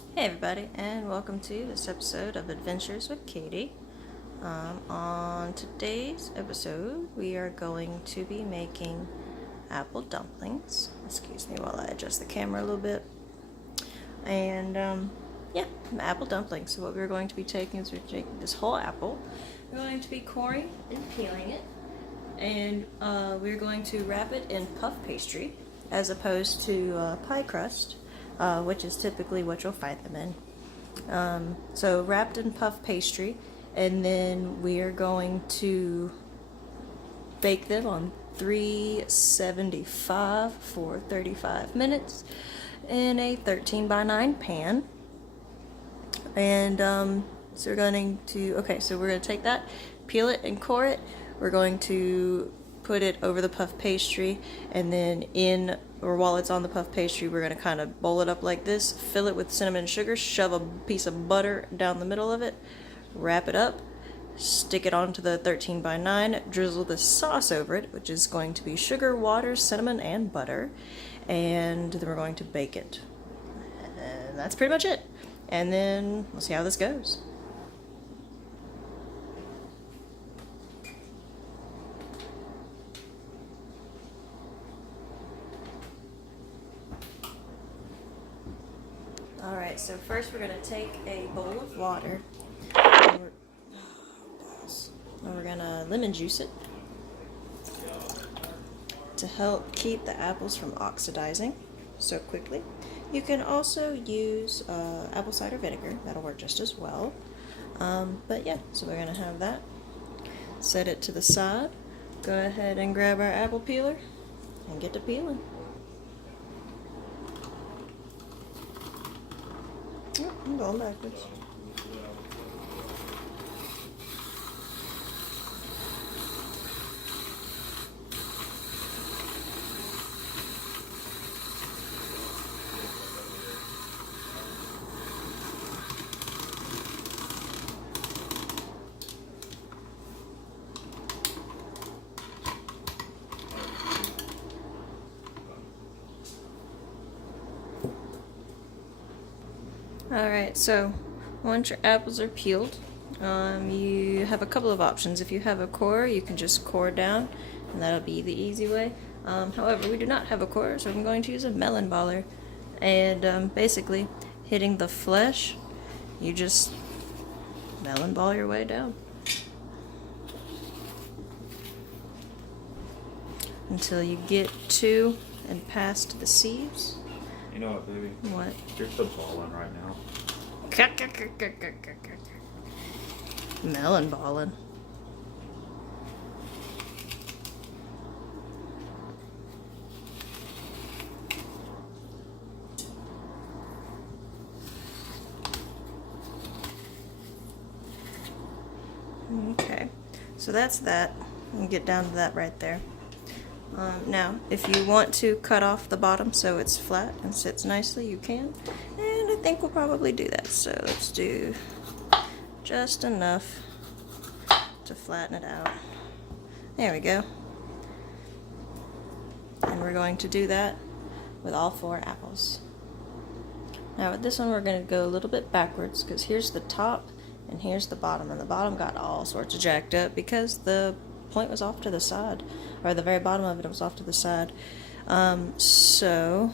Hey everybody, and welcome to this episode of Adventures with Katie. On today's episode, we are going to be making apple dumplings. Excuse me while I adjust the camera a little bit. And yeah, apple dumplings. So what we're going to be taking is we're taking this whole apple. We're going to be coring and peeling it, and we're going to wrap it in puff pastry as opposed to pie crust. Which is typically what you'll find them in. So wrapped in puff pastry, and then we are going to bake them on 375 for 35 minutes in a 13 by 9 pan. And so we're going to take that, peel it and core it. We're going to put it over the puff pastry, and then while it's on the puff pastry, we're going to kind of bowl it up like this, fill it with cinnamon and sugar, shove a piece of butter down the middle of it, wrap it up, stick it onto the 13 by 9, drizzle the sauce over it, which is going to be sugar, water, cinnamon, and butter, and then we're going to bake it. And that's pretty much it. And then we'll see how this goes. Alright, so first we're going to take a bowl of water, and we're going to lemon juice it to help keep the apples from oxidizing so quickly. You can also use apple cider vinegar, that'll work just as well. But yeah, so we're going to have that. Set it to the side. Go ahead and grab our apple peeler and get to peeling. Oh, I'm going backwards. Alright, so once your apples are peeled, you have a couple of options. If you have a core, you can just core down, and that'll be the easy way. However, we do not have a core, so I'm going to use a melon baller. And basically, hitting the flesh, you just melon ball your way down until you get to and past the seeds. You know what, baby? What? You're still balling right now. Melon balling. Okay, so that's that. We'll get down to that right there. Now, if you want to cut off the bottom so it's flat and sits nicely, you can. And I think we'll probably do that. So let's do just enough to flatten it out. There we go. And we're going to do that with all 4 apples. Now with this one we're going to go a little bit backwards, because here's the top and here's the bottom, and the bottom got all sorts of jacked up because the point was off to the side, or the very bottom of it was off to the side. So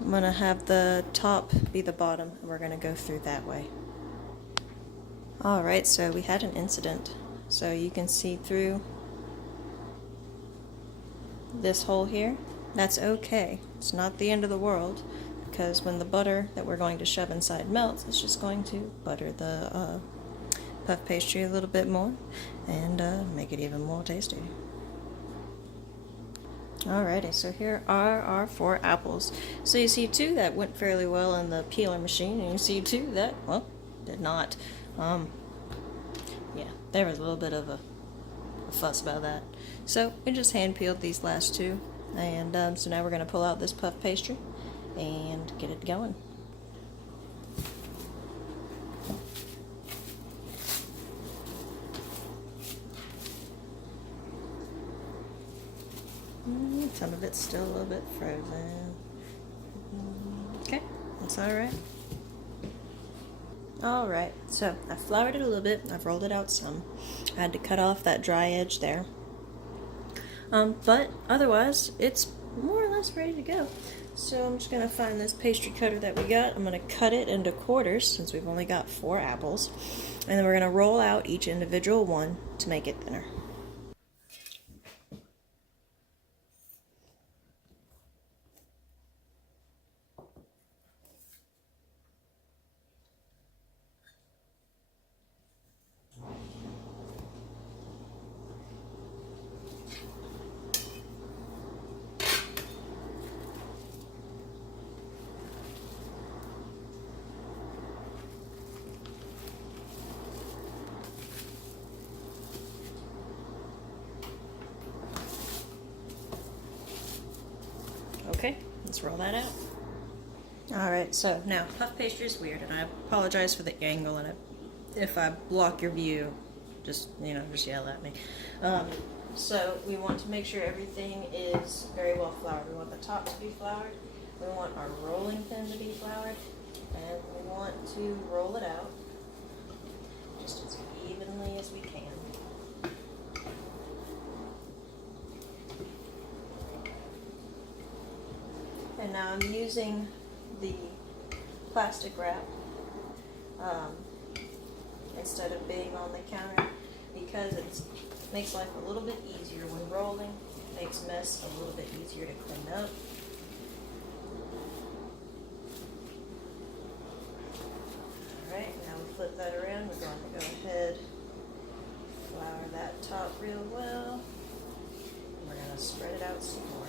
I'm going to have the top be the bottom, and we're going to go through that way. Alright, so we had an incident. So you can see through this hole here. That's okay. It's not the end of the world, because when the butter that we're going to shove inside melts, it's just going to butter the puff pastry a little bit more and make it even more tasty. Alrighty, so here are our 4 apples. So you see 2 that went fairly well in the peeler machine, and you see 2 that, well, did not. Yeah, there was a little bit of a fuss about that. So we just hand peeled these last 2, and so now we're going to pull out this puff pastry and get it going. Some of it's still a little bit frozen. Okay, That's alright. Alright, so I floured it a little bit. I've rolled it out some. I had to cut off that dry edge there. But otherwise, it's more or less ready to go. So I'm just going to find this pastry cutter that we got. I'm going to cut it into quarters since we've only got 4 apples. And then we're going to roll out each individual one to make it thinner. Okay, let's roll that out. Alright, so now, puff pastry is weird, and I apologize for the angle, and if I block your view, just yell at me. So we want to make sure everything is very well floured. We want the top to be floured, we want our rolling pin to be floured, and we want to roll it out just as evenly as we can. And now I'm using the plastic wrap instead of being on the counter because it makes life a little bit easier when rolling. It makes mess a little bit easier to clean up. Alright, now we flip that around. We're going to go ahead, flour that top real well. And we're going to spread it out some more.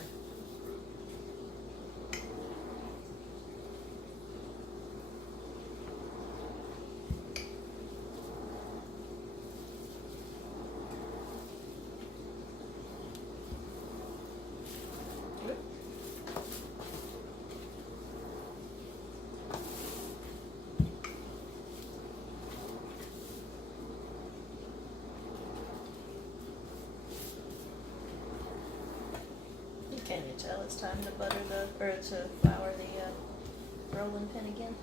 Can you tell it's time to to flour the rolling pin again?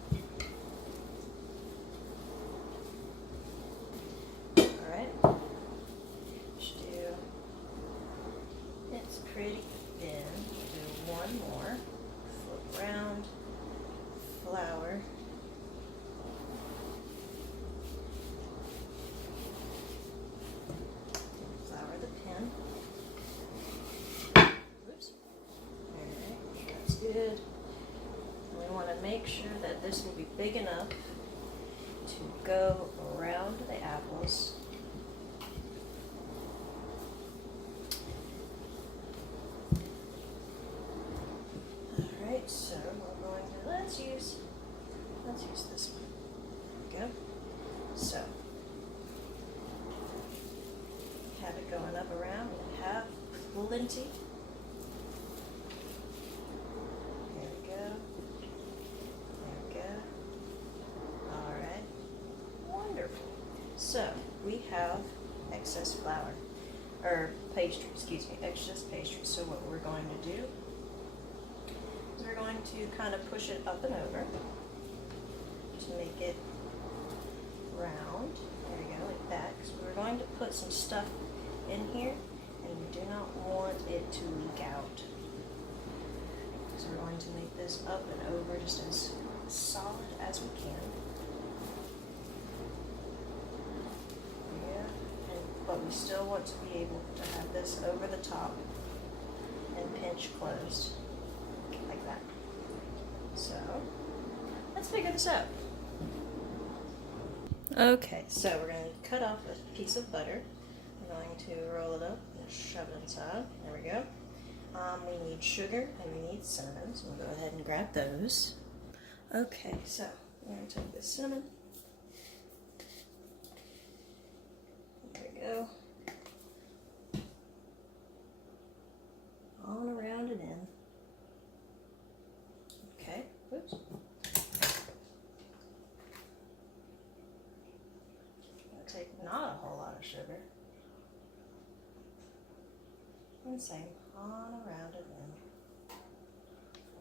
Alright. Just do, it's pretty thin. Do one more. Flip around, flour. Flour the pin. Good. And we want to make sure that this will be big enough to go around the apples. Alright, so we're going to let's use this one. There we go. So have it going up around and have plenty. So we have excess flour, or pastry, excess pastry. So what we're going to do is we're going to kind of push it up and over to make it round. There we go, like that. So we're going to put some stuff in here, and we do not want it to leak out. So we're going to make this up and over just as solid as we can. But we still want to be able to have this over the top and pinch closed like that. So let's figure this out. Okay, so we're going to cut off a piece of butter. We're going to roll it up and shove it inside. There we go. We need sugar and we need cinnamon, so we'll go ahead and grab those. Okay, so we're going to take the cinnamon. Go on around and in. Okay, oops. I'll take not a whole lot of sugar. And same on around and in.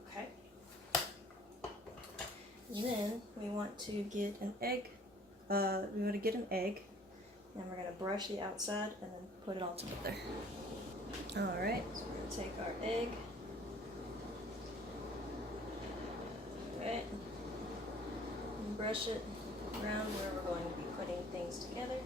Okay. And then we want to get an egg. We want to get an egg, and we're going to brush the outside and then put it all together. Alright, so we're going to take our egg. Right, and brush it around where we're going to be putting things together.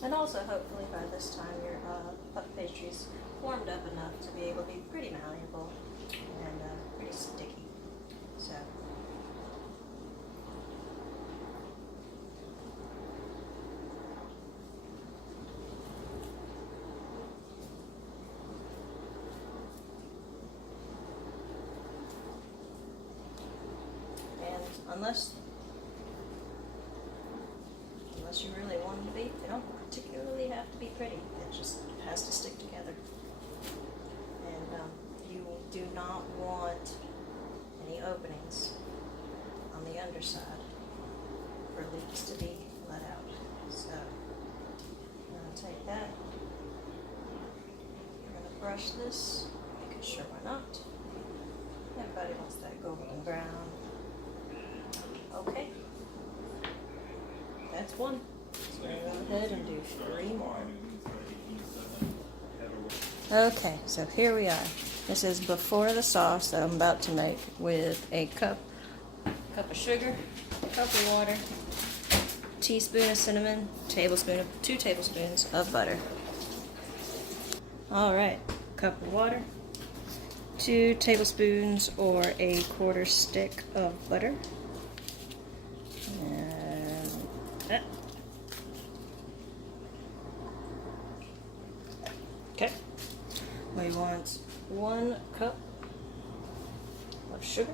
And also, hopefully by this time your puff pastry's warmed up enough to be able to be pretty malleable and pretty sticky. So. And unless you really want them to be, they don't particularly have to be pretty. It just has to stick together. And you do not want any openings on the underside for leaks to be let out. So I'm going to take that. We're going to brush this because sure, why not? Everybody wants that golden brown. Okay. That's one. So we're going to go ahead and do 3 more. Okay, so here we are. This is before the sauce that I'm about to make with a cup of sugar, cup of water, teaspoon of cinnamon, 2 tablespoons of butter. Alright, cup of water, 2 tablespoons or a 1/4 stick of butter. And that. Okay. We want 1 cup of sugar.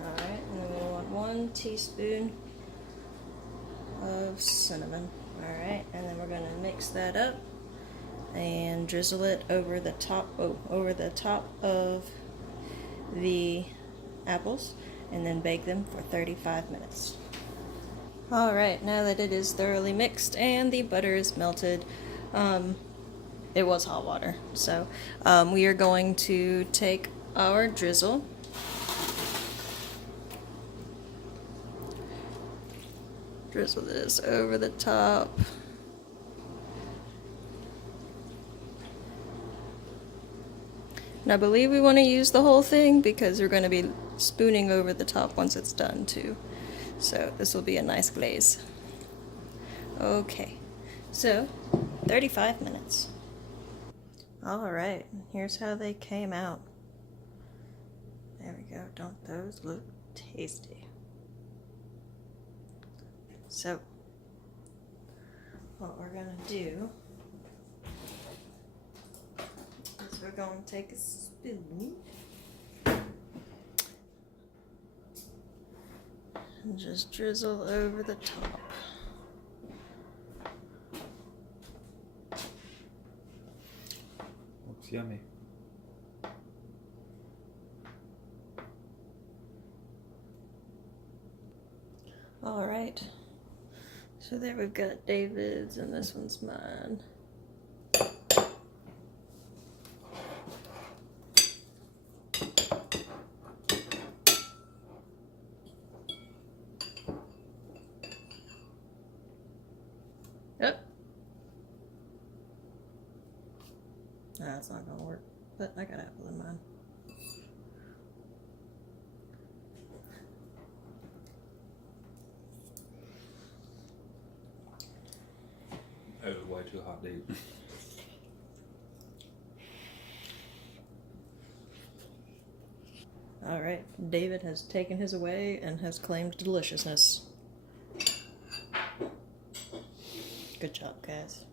Alright, and then we want 1 teaspoon of cinnamon. Alright, and then we're going to mix that up and drizzle it over the top of the apples, and then bake them for 35 minutes. Alright, now that it is thoroughly mixed and the butter is melted, it was hot water, so we are going to take our drizzle, drizzle this over the top. And I believe we want to use the whole thing because we're going to be spooning over the top once it's done too. So this will be a nice glaze. Okay, so 35 minutes. Alright, here's how they came out. There we go, don't those look tasty? So, what we're going to do is we're going to take a spoon and just drizzle over the top. Looks yummy. Alright, so there we've got David's and this one's mine. Yep. No, that's not gonna work, but I got apple in mine. It was way too hot to eat. Alright, David has taken his away and has claimed deliciousness. Good job, guys.